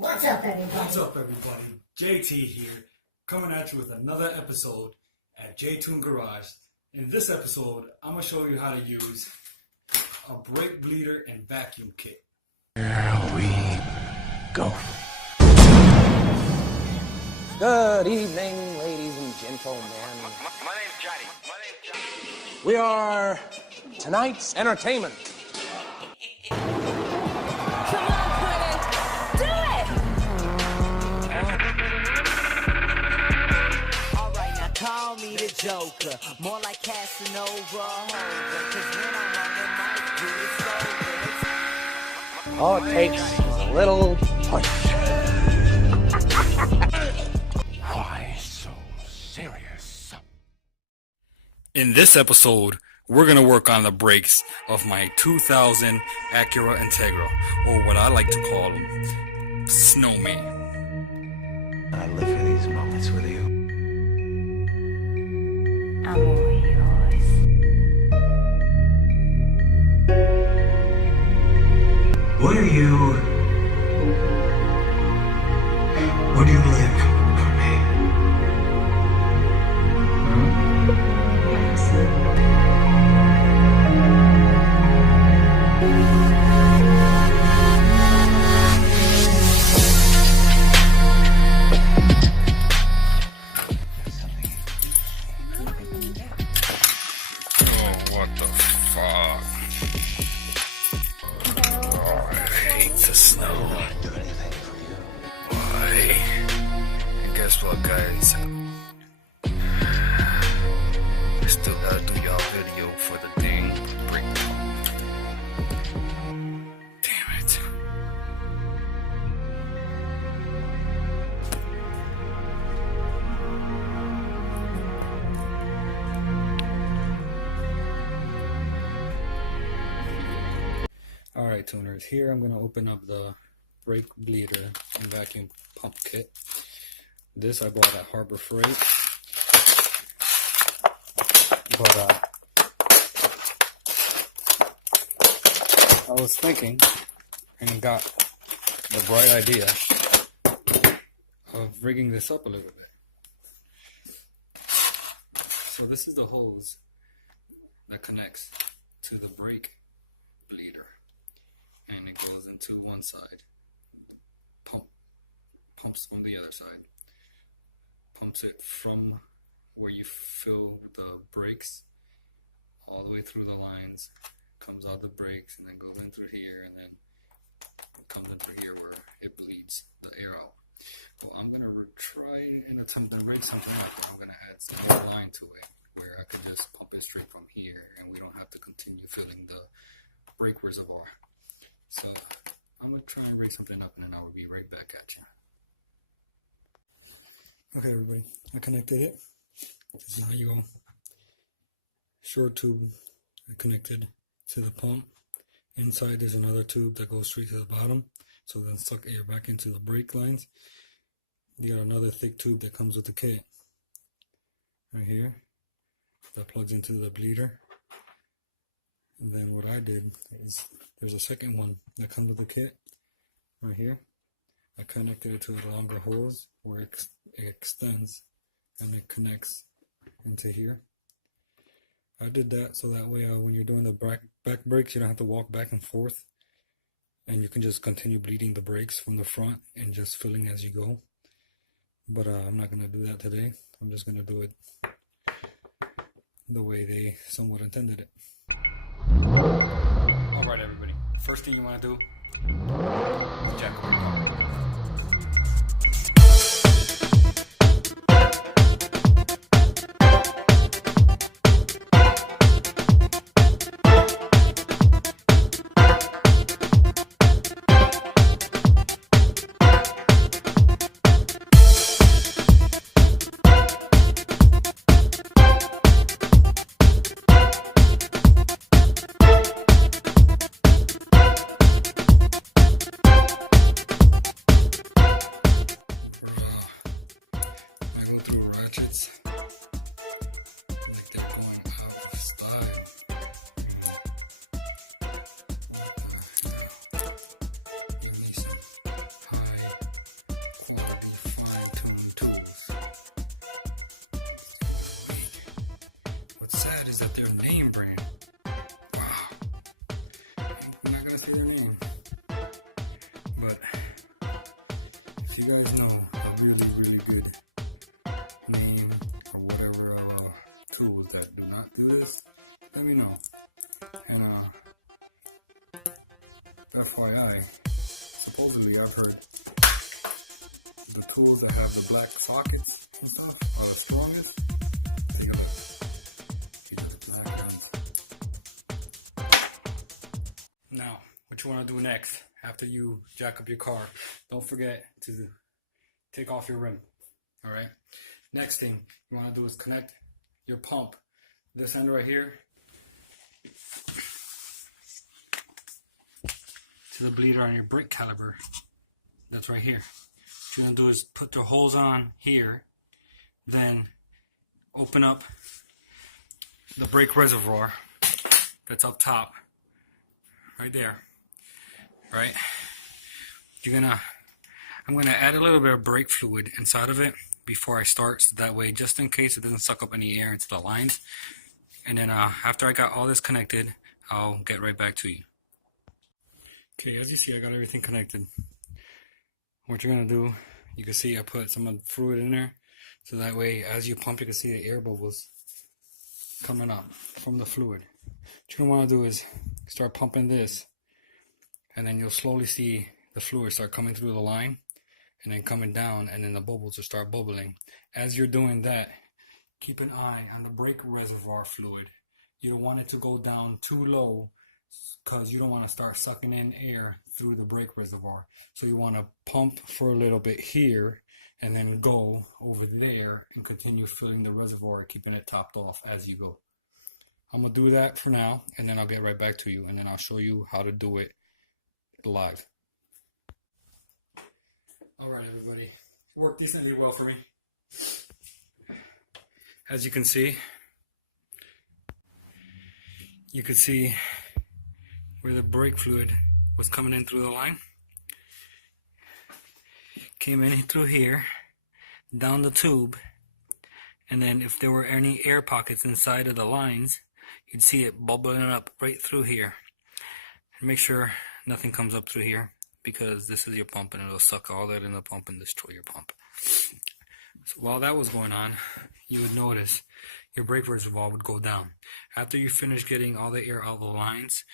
What's up, everybody? What's up, everybody? JT here, coming at you with another episode at JTuned Garage. In this episode, I'm going to show you how to use a brake bleeder and vacuum kit. Here we go. Good evening, ladies and gentlemen. My name's Johnny. We are tonight's entertainment. Come on, Critic. Do it! Alright, now call me the Joker. More like Casanova. Cause when I'm on the mic, All it takes is a little push. Why so serious? In this episode, we're going to work on the brakes of my 2000 Acura Integra, or what I like to call them, Snowman. I live for these moments with you. I'm all yours. Where do you live for me? Oh, what the fuck? Oh, I hate the snow. Do anything for you. Why? And guess what, guys? I still gotta do y'all video for the dang brake pump. Damn it. Alright, tuners, here I'm going to open up the brake bleeder and vacuum pump kit. This I bought at Harbor Freight. But I was thinking and got the bright idea of rigging this up a little bit. So this is the hose that connects to the brake bleeder. And it goes into one side, pumps on the other side, pumps it from where you fill the brakes all the way through the lines, comes out the brakes, and then goes in through here, and then comes in through here where it bleeds the air out. Well, I'm going to try and attempt to break something up, and I'm going to add some more line to it where I can just pump it straight from here, and we don't have to continue filling the brake reservoir. So I'm going to try and rig something up, and then I will be right back at you. Okay, everybody, I connected it. This is how you go. Short tube connected to the pump. Inside there's another tube that goes straight to the bottom, so then suck air back into the brake lines. You got another thick tube that comes with the kit right here that plugs into the bleeder. And then what I did is there's a second one that comes with the kit right here. I connected it to a longer hose where it extends and it connects into here. I did that so that way when you're doing the back brakes, you don't have to walk back and forth, and you can just continue bleeding the brakes from the front and just filling as you go. But I'm not going to do that today. I'm just going to do it the way they somewhat intended it. Alright, everybody, first thing you want to do is jack up your car. But if you guys know a really good name or whatever tools that do not do this, let me know. And FYI, supposedly I've heard the tools that have the black sockets and stuff are the strongest. So you gotta design those. Now, what you want to do next after you jack up your car? Don't forget to take off your rim. All right. Next thing you want to do is connect your pump, this end right here, to the bleeder on your brake caliper. That's right here. What you're going to do is put the hose on here, then open up the brake reservoir that's up top, right there, right? I'm gonna add a little bit of brake fluid inside of it before I start, so that way, just in case it doesn't suck up any air into the lines. And then after I got all this connected, I'll get right back to you. Okay, as you see, I got everything connected. What you're gonna do, you can see I put some of the fluid in there, so that way, as you pump, you can see the air bubbles coming up from the fluid. What you're gonna want to do is start pumping this, and then you'll slowly see the fluid start coming through the line, and then coming down, and then the bubbles will start bubbling. As you're doing that, keep an eye on the brake reservoir fluid. You don't want it to go down too low, because you don't want to start sucking in air through the brake reservoir. So you want to pump for a little bit here, and then go over there and continue filling the reservoir, keeping it topped off as you go. I'm going to do that for now, and then I'll get right back to you, and then I'll show you how to do it live. Alright everybody, it worked decently well for me. As you can see where the brake fluid was coming in through the line. Came in through here, down the tube, and then if there were any air pockets inside of the lines, you'd see it bubbling up right through here. And make sure nothing comes up through here, because this is your pump and it'll suck all that in the pump and destroy your pump. So while that was going on, you would notice your brake reservoir would go down. After you finish getting all the air out of the lines,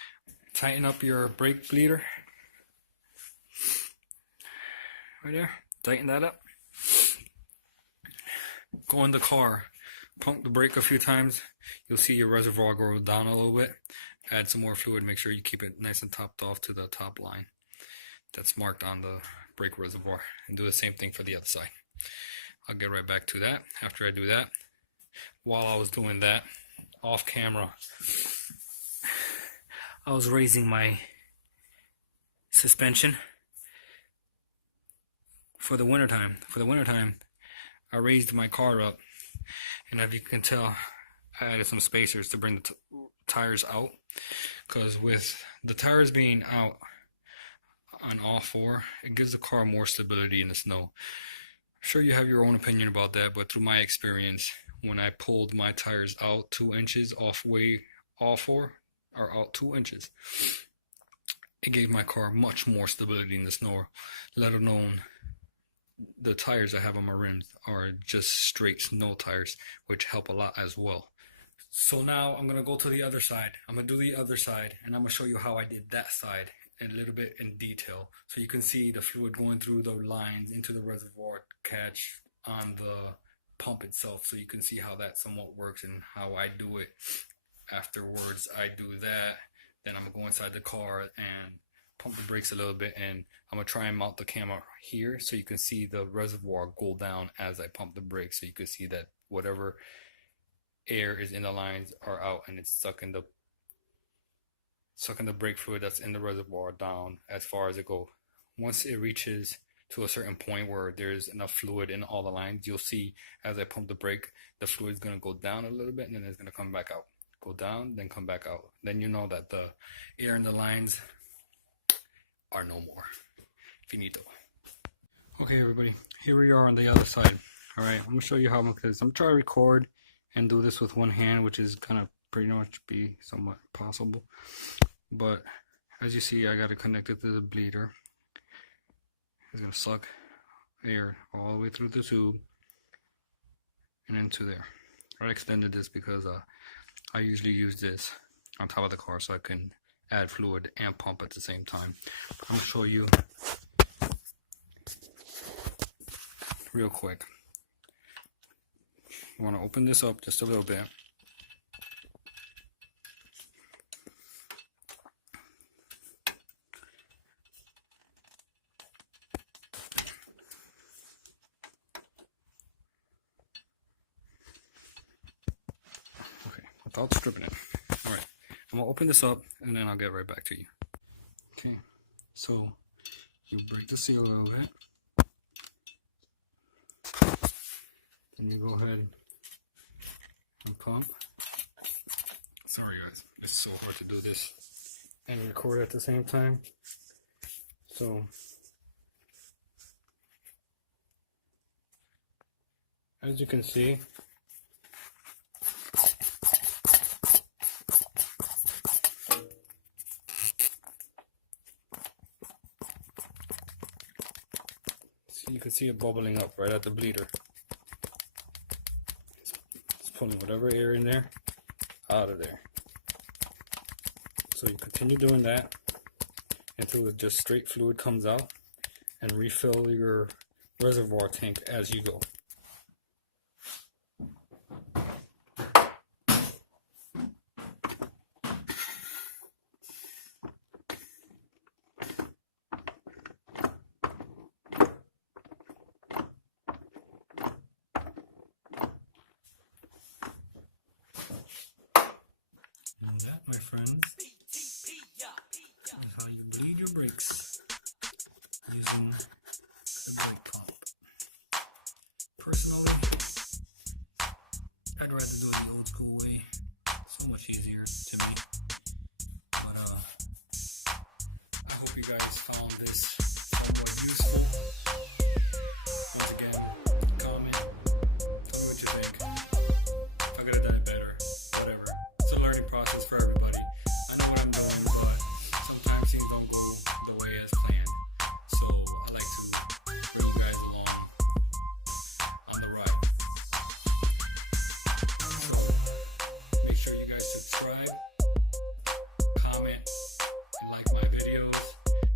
tighten up your brake bleeder. Right there, tighten that up. Go in the car, pump the brake a few times. You'll see your reservoir go down a little bit. Add some more fluid, make sure you keep it nice and topped off to the top line that's marked on the brake reservoir, and do the same thing for the other side. I'll get right back to that after I do that. While I was doing that, off camera, I was raising my suspension for the wintertime. For the wintertime, I raised my car up, and as you can tell, I added some spacers to bring the tires out, because with the tires being out on all four, it gives the car more stability in the snow. I'm sure you have your own opinion about that, but through my experience, when I pulled my tires out 2 inches off way all four, or out 2 inches, it gave my car much more stability in the snow, let alone the tires I have on my rims are just straight snow tires, which help a lot as well. So now I'm going to go to the other side. I'm going to do the other side, and I'm going to show you how I did that side a little bit in detail, so you can see the fluid going through the lines into the reservoir catch on the pump itself, so you can see how that somewhat works and how I do it. Afterwards I do that, then I'm going to go inside the car and pump the brakes a little bit, and I'm going to try and mount the camera here so you can see the reservoir go down as I pump the brakes, so you can see that whatever air is in the lines are out, and it's sucking the brake fluid that's in the reservoir down as far as it goes. Once it reaches to a certain point where there's enough fluid in all the lines, you'll see as I pump the brake, the fluid's going to go down a little bit, and then it's going to come back out. Go down, then come back out. Then you know that the air in the lines are no more. Finito. Okay everybody, here we are on the other side. Alright, I'm going to show you how I'm trying to record and do this with one hand, which is going to pretty much be somewhat impossible. But as you see, I got it connected to the bleeder. It's going to suck air all the way through the tube and into there. I extended this because I usually use this on top of the car so I can add fluid and pump at the same time. I'm going to show you real quick. I want to open this up just a little bit. Without stripping it. Alright, I'm gonna open this up and then I'll get right back to you. Okay, so you break the seal a little bit. Then you go ahead and pump. Sorry guys, it's so hard to do this and record at the same time. So as you can see, you can see it bubbling up right at the bleeder. It's pulling whatever air in there out of there. So you continue doing that until it just straight fluid comes out, and refill your reservoir tank as you go. And that, my friends, is how you bleed your brakes using a brake pump. Personally, I'd rather do it the old school way. So much easier to me. But I hope you guys found this somewhat useful. Once again, comment, tell me what you think. If I could have done it better, whatever. It's a learning process for everybody. I know what I'm doing, but sometimes things don't go the way as planned. So I like to bring you guys along on the ride. So make sure you guys subscribe, comment, and like my videos.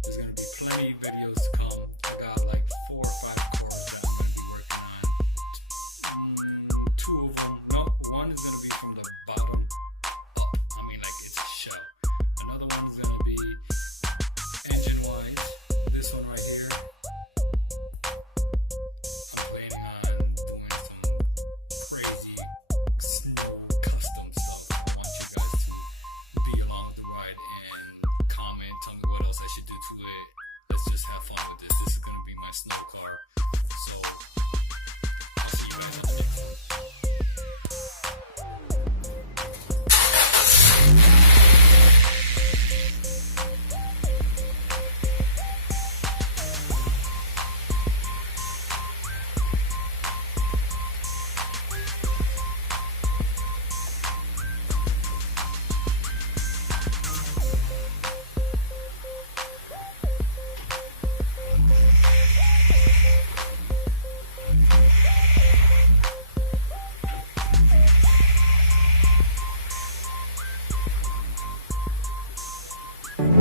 There's going to be plenty of videos to come. I got like 4 or 5 cores that I'm going to be working on. 2 of them, no, one is going to be from the bottom up. I mean, like it's a shell. Another one is going to be engine wise. This one right here, I'm planning on doing some crazy snow custom stuff. I want you guys to be along the ride and comment, tell me what else I should do to it. Let's just have fun with this. This is going to be my snow car. So I'll see you guys on the next one.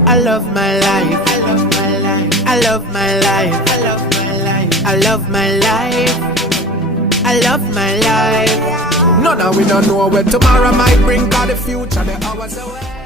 I love my life. I love my life. I love my life. I love my life. I love my life. I love my life. None of we don't know where tomorrow might bring, 'cause the future the hours away.